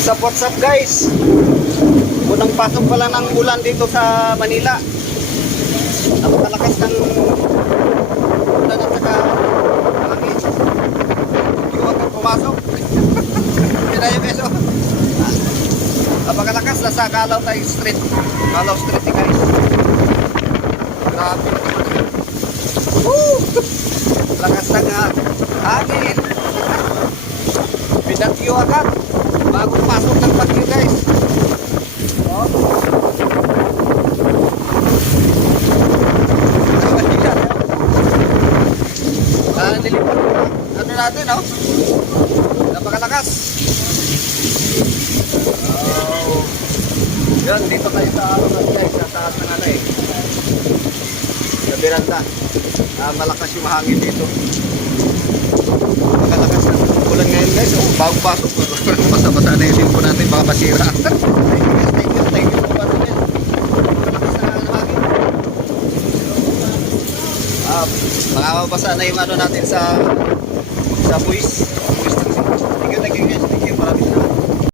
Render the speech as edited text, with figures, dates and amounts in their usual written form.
What's up guys? Unang pasok pala ng ulan dito sa Manila. Napakalakas ng ulan at saka hangin. Huwag kang pumasok. Hindi na yung beso. Napakalakas, nasa Calao tayo street. Calao street guys. Grabe. Woo! Lakas ng hangin. Pinagyo agad. Bagong pasok ng bagyo guys. Oh. Nilipot ano natin, oh. Napakalakas. Oh. Yan, dito tayo sa ano guys, sa taas ng ano eh. Sa beranda. Malakas yung hangin dito. Napakalakas na ulan ngayon guys. Oh, bagong pasok. Basta-basta na yung limpo natin, baka masira. Thank you po ba natin. Napakalakas na hangin. Makakabasa na yung ano natin sa buwis